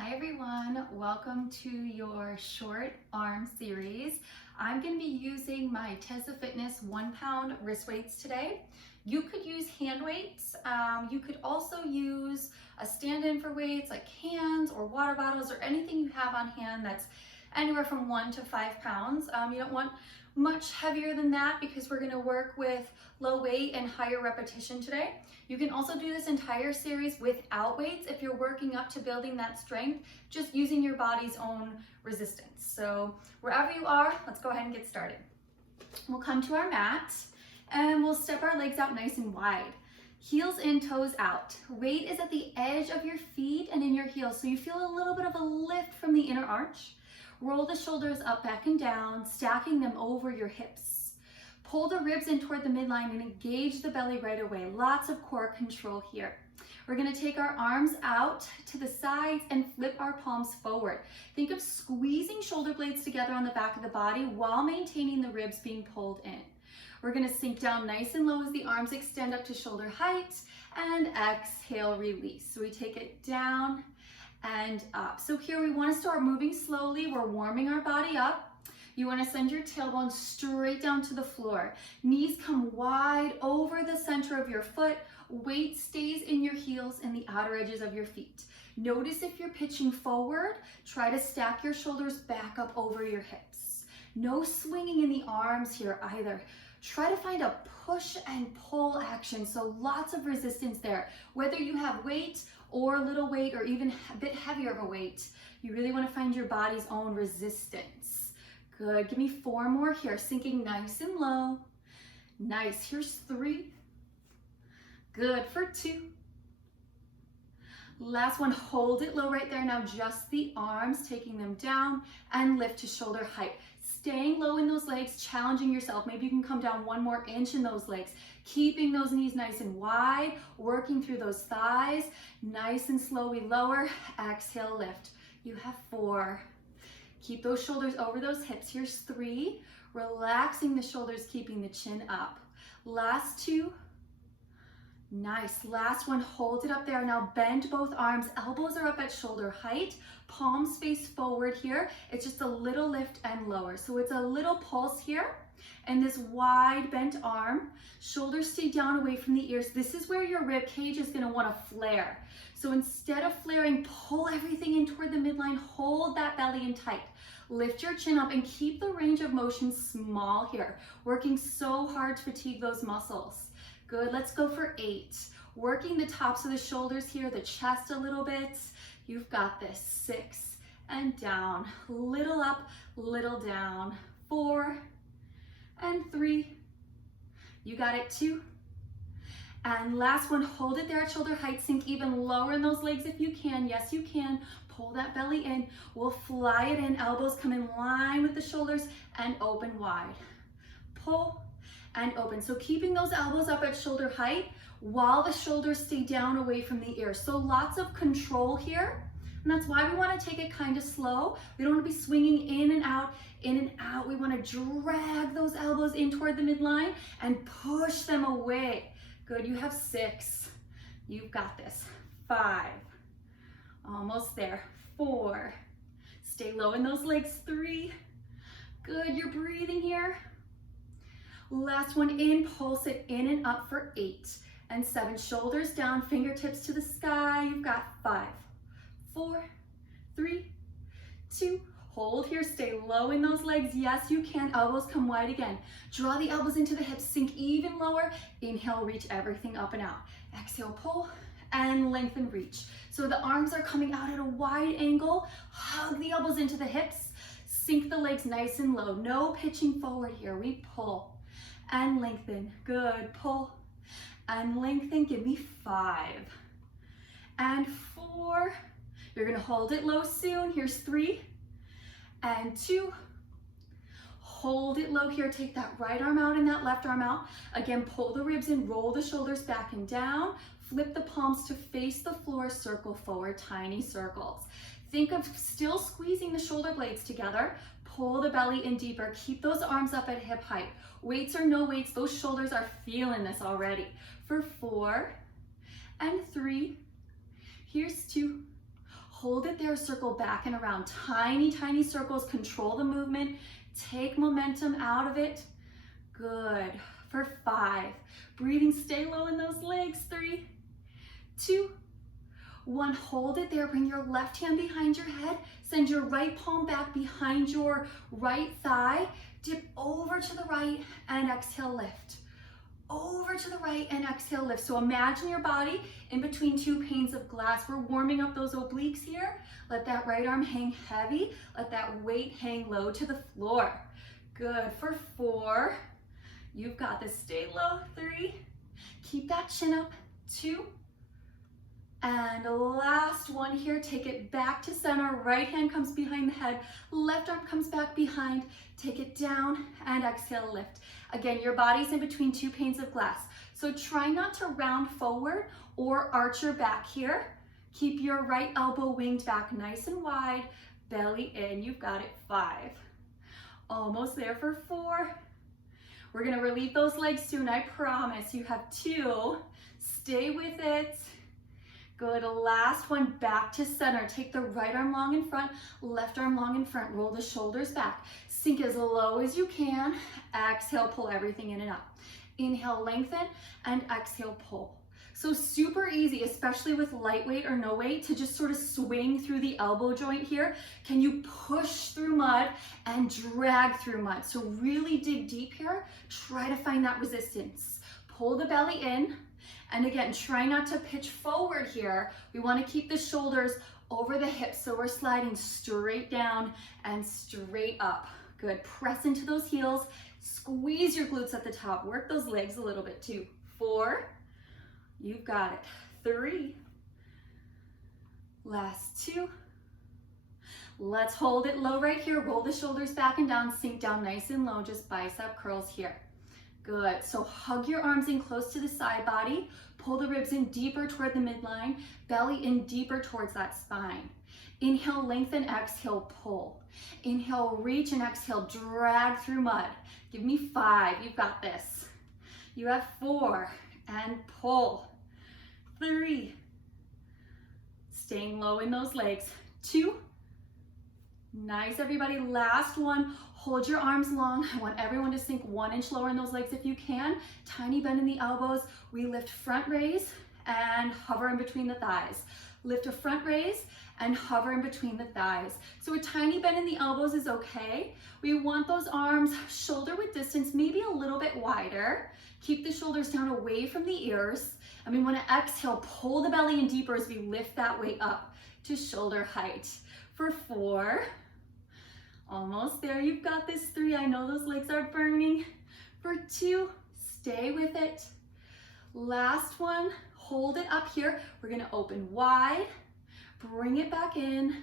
Hi everyone, welcome to your short arm series. I'm going to be using my Tezza Fitness 1 pound wrist weights today. You could use hand weights. You could also use a stand-in for weights like cans or water bottles or anything you have on hand that's anywhere from 1 to 5 pounds. You don't want much heavier than that because we're going to work with low weight and higher repetition today. You can also do this entire series without weights if you're working up to building that strength, just using your body's own resistance. So wherever you are, let's go ahead and get started. We'll come to our mat and we'll step our legs out nice and wide. Heels in, toes out. Weight is at the edge of your feet and in your heels, so you feel a little bit of a lift from the inner arch. Roll the shoulders up, back, and down, stacking them over your hips. Pull the ribs in toward the midline and engage the belly right away. Lots of core control here. We're going to take our arms out to the sides and flip our palms forward. Think of squeezing shoulder blades together on the back of the body while maintaining the ribs being pulled in. We're going to sink down nice and low as the arms extend up to shoulder height and exhale, release. So we take it down and up. So here we want to start moving slowly. We're warming our body up. You want to send your tailbone straight down to the floor. Knees come wide over the center of your foot. Weight stays in your heels and the outer edges of your feet. Notice if you're pitching forward, try to stack your shoulders back up over your hips. No swinging in the arms here either. Try to find a push and pull action, so lots of resistance there. Whether you have weight or little weight or even a bit heavier of a weight, you really want to find your body's own resistance. Good, give me 4 more here, sinking nice and low. Nice, here's 3. Good, for 2. Last one, hold it low right there. Now just the arms, taking them down and lift to shoulder height. Staying low in those legs, challenging yourself. Maybe you can come down 1 more inch in those legs. Keeping those knees nice and wide, working through those thighs. Nice and slow, we lower, exhale, lift. You have 4. Keep those shoulders over those hips. Here's 3. Relaxing the shoulders, keeping the chin up. Last 2. Nice. Last one, hold it up there. Now bend both arms. Elbows are up at shoulder height. Palms face forward here. It's just a little lift and lower. So it's a little pulse here. And this wide bent arm. Shoulders stay down away from the ears. This is where your rib cage is going to want to flare. So instead of flaring, pull everything in toward the midline. Hold that belly in tight. Lift your chin up and keep the range of motion small here. Working so hard to fatigue those muscles. Good, let's go for 8. Working the tops of the shoulders here, the chest a little bit. You've got this. 6 and down. Little up, little down. 4 and 3. You got it. 2. And last one, hold it there at shoulder height. Sink even lower in those legs if you can. Yes, you can. Pull that belly in. We'll fly it in. Elbows come in line with the shoulders and open wide. Pull and open. So keeping those elbows up at shoulder height while the shoulders stay down away from the ears. So lots of control here. And that's why we want to take it kind of slow. We don't want to be swinging in and out, in and out. We want to drag those elbows in toward the midline and push them away. Good, you have 6. You've got this. 5. Almost there. 4. Stay low in those legs. 3. Good, you're breathing here. Last one in, pulse it in and up for 8 and 7. Shoulders down, fingertips to the sky. You've got 5, 4, 3, 2. Hold here, stay low in those legs. Yes, you can. Elbows come wide again. Draw the elbows into the hips, sink even lower. Inhale, reach everything up and out. Exhale, pull and lengthen, reach. So the arms are coming out at a wide angle. Hug the elbows into the hips. Sink the legs nice and low. No pitching forward here. We pull and lengthen. Good. Pull and lengthen. Give me 5 and 4. You're going to hold it low soon. Here's 3 and 2. Hold it low here. Take that right arm out and that left arm out. Again, pull the ribs in, roll the shoulders back and down. Flip the palms to face the floor, circle forward, tiny circles. Think of still squeezing the shoulder blades together. Pull the belly in deeper. Keep those arms up at hip height. Weights or no weights, those shoulders are feeling this already. For 4 and 3. Here's 2. Hold it there, circle back and around. Tiny, tiny circles, control the movement. Take momentum out of it. Good. For 5. Breathing, stay low in those legs. 3, 2, 1. Hold it there. Bring your left hand behind your head. Send your right palm back behind your right thigh. Dip over to the right and exhale, lift. Over to the right and exhale, lift. So imagine your body in between 2 panes of glass. We're warming up those obliques here. Let that right arm hang heavy. Let that weight hang low to the floor. Good. For 4. You've got this. Stay low. 3. Keep that chin up. 2. And last one here. Take it back to center. Right hand comes behind the head. Left arm comes back behind. Take it down and exhale, lift. Again, your body's in between 2 panes of glass. So try not to round forward or arch your back here. Keep your right elbow winged back nice and wide. Belly in. You've got it. 5. Almost there for 4. We're gonna relieve those legs soon, I promise. You have 2. Stay with it. Good. Last one, back to center. Take the right arm long in front, left arm long in front. Roll the shoulders back. Sink as low as you can. Exhale, pull everything in and up. Inhale, lengthen, and exhale, pull. So super easy, especially with lightweight or no weight, to just sort of swing through the elbow joint here. Can you push through mud and drag through mud? So really dig deep here. Try to find that resistance. Pull the belly in. And again, try not to pitch forward here. We want to keep the shoulders over the hips, so we're sliding straight down and straight up. Good. Press into those heels. Squeeze your glutes at the top. Work those legs a little bit too. 4. You've got it. 3. Last 2. Let's hold it low right here. Roll the shoulders back and down. Sink down nice and low. Just bicep curls here. Good. So hug your arms in close to the side body. Pull the ribs in deeper toward the midline. Belly in deeper towards that spine. Inhale, lengthen. Exhale, pull. Inhale, reach, and exhale, drag through mud. Give me 5. You've got this. You have 4. And pull. 3. Staying low in those legs. 2. Nice, everybody. Last one. Hold your arms long. I want everyone to sink 1 inch lower in those legs if you can. Tiny bend in the elbows. We lift front raise and hover in between the thighs. Lift a front raise and hover in between the thighs. So a tiny bend in the elbows is okay. We want those arms shoulder width distance, maybe a little bit wider. Keep the shoulders down away from the ears. And we want to exhale, pull the belly in deeper as we lift that weight up to shoulder height. For 4. Almost there. You've got this. 3. I know those legs are burning. For 2. Stay with it. Last one. Hold it up here. We're going to open wide. Bring it back in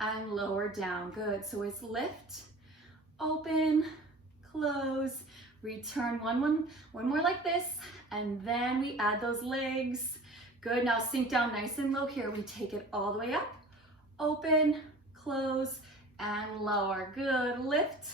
and lower down. Good. So it's lift, open, close, return. One more like this. And then we add those legs. Good. Now sink down nice and low here. We take it all the way up, open, close, and lower. Good. Lift,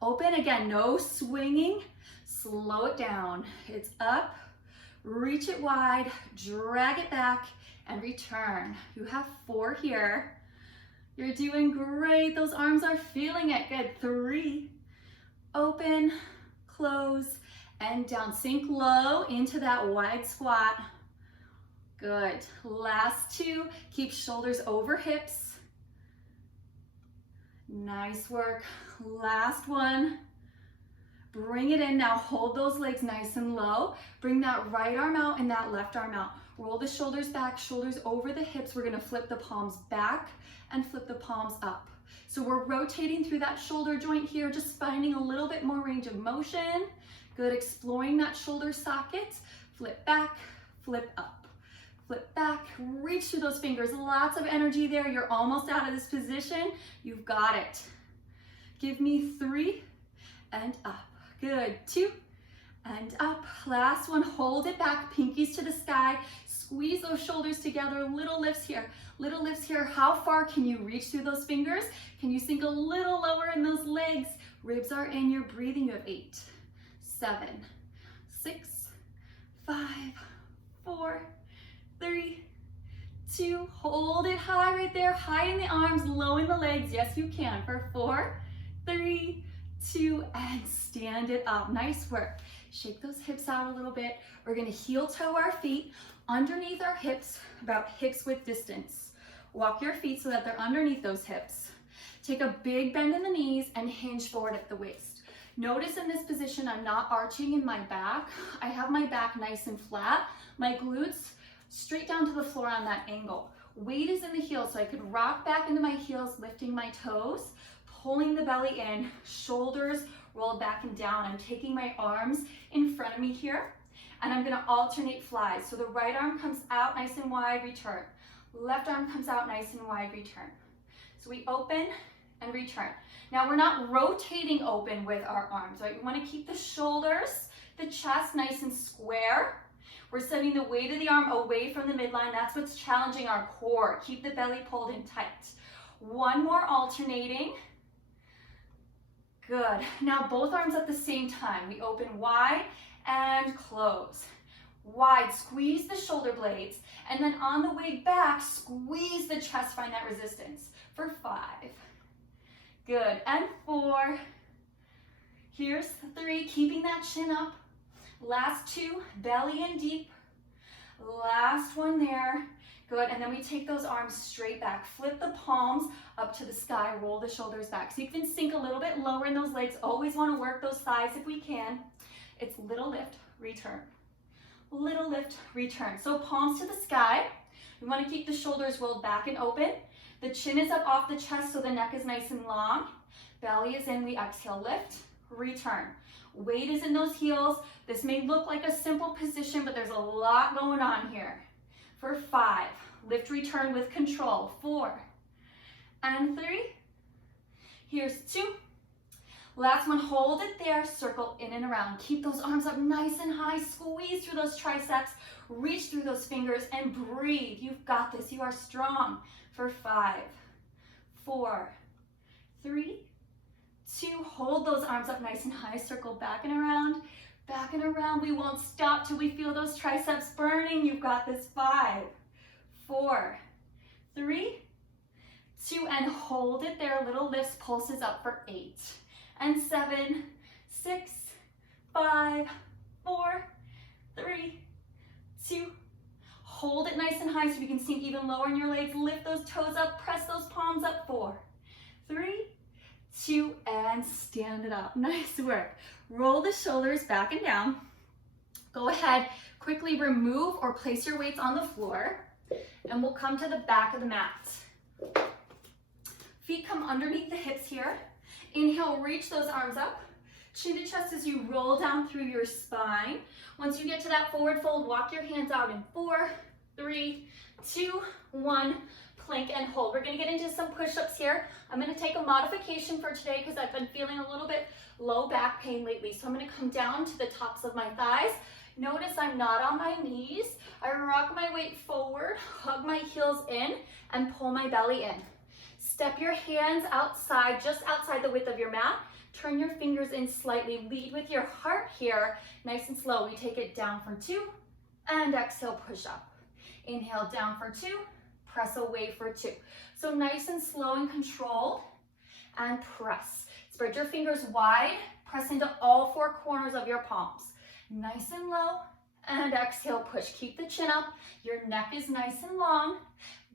open. Again, no swinging. Slow it down. It's up, reach it wide, drag it back, and return. You have 4 here. You're doing great. Those arms are feeling it. Good. 3, open, close, and down. Sink low into that wide squat. Good. Last 2. Keep shoulders over hips. Nice work. Last one. Bring it in. Now hold those legs nice and low. Bring that right arm out and that left arm out. Roll the shoulders back, shoulders over the hips. We're going to flip the palms back and flip the palms up. So we're rotating through that shoulder joint here, just finding a little bit more range of motion. Good. Exploring that shoulder socket. Flip back, flip up. Flip back, reach through those fingers. Lots of energy there. You're almost out of this position. You've got it. Give me 3 and up. Good. 2 and up. Last one. Hold it back. Pinkies to the sky. Squeeze those shoulders together. Little lifts here. Little lifts here. How far can you reach through those fingers? Can you sink a little lower in those legs? Ribs are in. You're breathing. You have 8, 7, 6, 5, 4, 3, 2, hold it high right there, high in the arms, low in the legs. Yes, you can. For 4, 3, 2, and stand it up. Nice work. Shake those hips out a little bit. We're gonna heel toe our feet underneath our hips, about hips width distance. Walk your feet so that they're underneath those hips. Take a big bend in the knees and hinge forward at the waist. Notice in this position, I'm not arching in my back. I have my back nice and flat. My glutes straight down to the floor on that angle. Weight is in the heels, so I could rock back into my heels, lifting my toes, pulling the belly in, shoulders rolled back and down. I'm taking my arms in front of me here, and I'm gonna alternate flies. So the right arm comes out nice and wide, return. Left arm comes out nice and wide, return. So we open and return. Now we're not rotating open with our arms, right? We wanna keep the shoulders, the chest nice and square. We're sending the weight of the arm away from the midline. That's what's challenging our core. Keep the belly pulled in tight. One more alternating. Good. Now both arms at the same time. We open wide and close. Wide, squeeze the shoulder blades, and then on the way back, squeeze the chest, find that resistance. For 5. Good, and 4. Here's 3, keeping that chin up. Last 2, belly in deep. Last one there. Good, and then we take those arms straight back. Flip the palms up to the sky, roll the shoulders back. So you can sink a little bit lower in those legs. Always want to work those thighs if we can. It's little lift, return. Little lift, return. So palms to the sky. We want to keep the shoulders rolled back and open. The chin is up off the chest so the neck is nice and long. Belly is in, we exhale, lift, return. Weight is in those heels. This may look like a simple position, but there's a lot going on here. For 5, lift, return with control. 4 and 3. Here's 2. Last one, hold it there, circle in and around. Keep those arms up nice and high, squeeze through those triceps, reach through those fingers, and breathe. You've got this, you are strong. For 5, 4, 3, 2, hold those arms up nice and high, circle back and around, back and around. We won't stop till we feel those triceps burning. You've got this. 5, 4, 3, 2, and hold it there. Little lifts, pulses up for 8, and 7, 6, 5, 4, 3, 2, hold it nice and high so you can sink even lower in your legs. Lift those toes up, press those palms up. 4, 3, 2, and stand it up. Nice work. Roll the shoulders back and down. Go ahead, quickly remove or place your weights on the floor, and we'll come to the back of the mat. Feet come underneath the hips here. Inhale, reach those arms up. Chin to chest as you roll down through your spine. Once you get to that forward fold, walk your hands out in 4, 3, 2, 1. Plank and hold. We're going to get into some push-ups here. I'm going to take a modification for today because I've been feeling a little bit low back pain lately. So I'm going to come down to the tops of my thighs. Notice I'm not on my knees. I rock my weight forward, hug my heels in, and pull my belly in. Step your hands outside, just outside the width of your mat. Turn your fingers in slightly. Lead with your heart here. Nice and slow. We take it down for 2, and exhale, push up. Inhale, down for 2. Press away for 2. So nice and slow and controlled, and press. Spread your fingers wide, press into all 4 corners of your palms. Nice and low, and exhale, push. Keep the chin up, your neck is nice and long,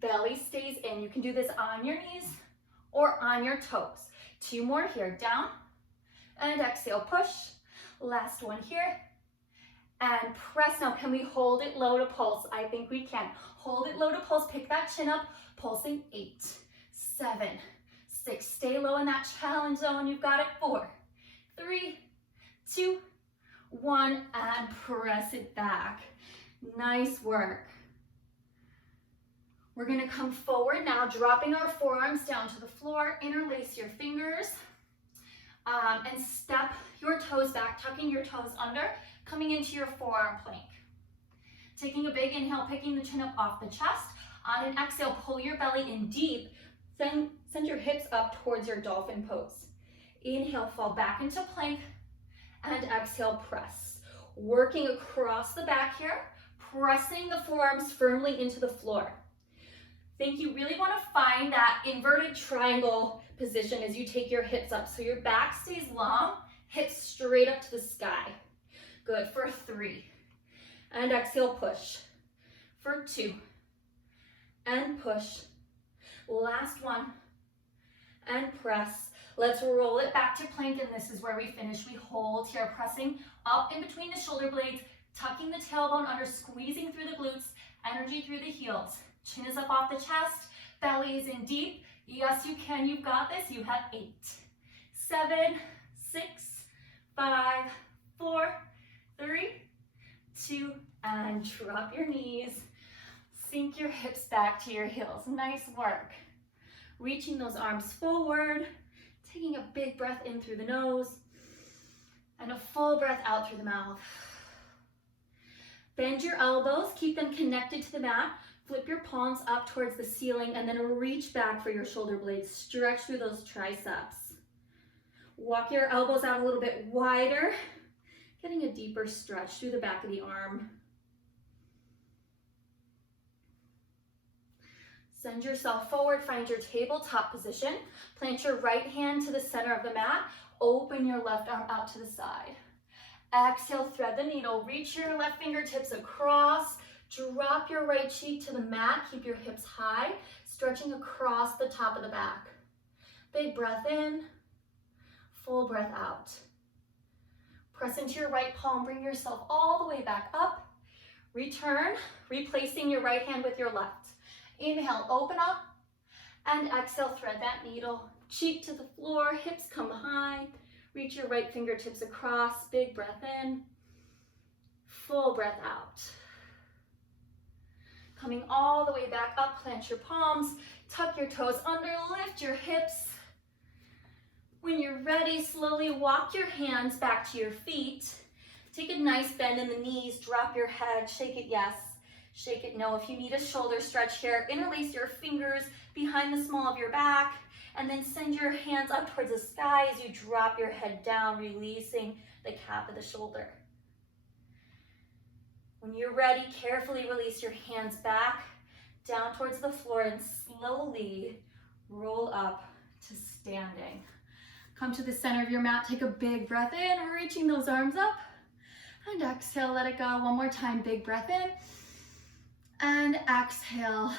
belly stays in. You can do this on your knees or on your toes. 2 more here, down, and exhale, push. Last one here, and press. Now, can we hold it low to pulse? I think we can. Hold it low to pulse, pick that chin up, pulsing. 8, 7, 6, stay low in that challenge zone. You've got it. 4, 3, 2, 1, and press it back. Nice work. We're gonna come forward now, dropping our forearms down to the floor, interlace your fingers, and step your toes back, tucking your toes under, coming into your forearm plank. Taking a big inhale, picking the chin up off the chest. On an exhale, pull your belly in deep. Then send your hips up towards your dolphin pose. Inhale, fall back into plank, and exhale, press. Working across the back here, pressing the forearms firmly into the floor. Think you really want to find that inverted triangle position as you take your hips up. So your back stays long, hips straight up to the sky. Good, for 3. And exhale, push. For 2. And push. Last one. And press. Let's roll it back to plank, and this is where we finish. We hold here, pressing up in between the shoulder blades, tucking the tailbone under, squeezing through the glutes, energy through the heels. Chin is up off the chest, belly is in deep. Yes, you can, you've got this. You have 8, 7, 6, 5, 4, 3, 2, and drop your knees. Sink your hips back to your heels. Nice work. Reaching those arms forward, taking a big breath in through the nose, and a full breath out through the mouth. Bend your elbows, keep them connected to the mat. Flip your palms up towards the ceiling and then reach back for your shoulder blades. Stretch through those triceps. Walk your elbows out a little bit wider, getting a deeper stretch through the back of the arm. Send yourself forward, find your tabletop position. Plant your right hand to the center of the mat. Open your left arm out to the side. Exhale, thread the needle. Reach your left fingertips across. Drop your right cheek to the mat. Keep your hips high, stretching across the top of the back. Big breath in, full breath out. Press into your right palm. Bring yourself all the way back up. Return, replacing your right hand with your left. Inhale, open up, and exhale, thread that needle. Cheek to the floor, hips come high. Reach your right fingertips across, big breath in, full breath out. Coming all the way back up, plant your palms, tuck your toes under, lift your hips. When you're ready, slowly walk your hands back to your feet. Take a nice bend in the knees, drop your head, shake it yes. Shake it no. If you need a shoulder stretch here, interlace your fingers behind the small of your back, and then send your hands up towards the sky as you drop your head down, releasing the cap of the shoulder. When you're ready, carefully release your hands back, down towards the floor, and slowly roll up to standing. Come to the center of your mat, take a big breath in, reaching those arms up, and exhale, let it go. One more time, big breath in. And exhale.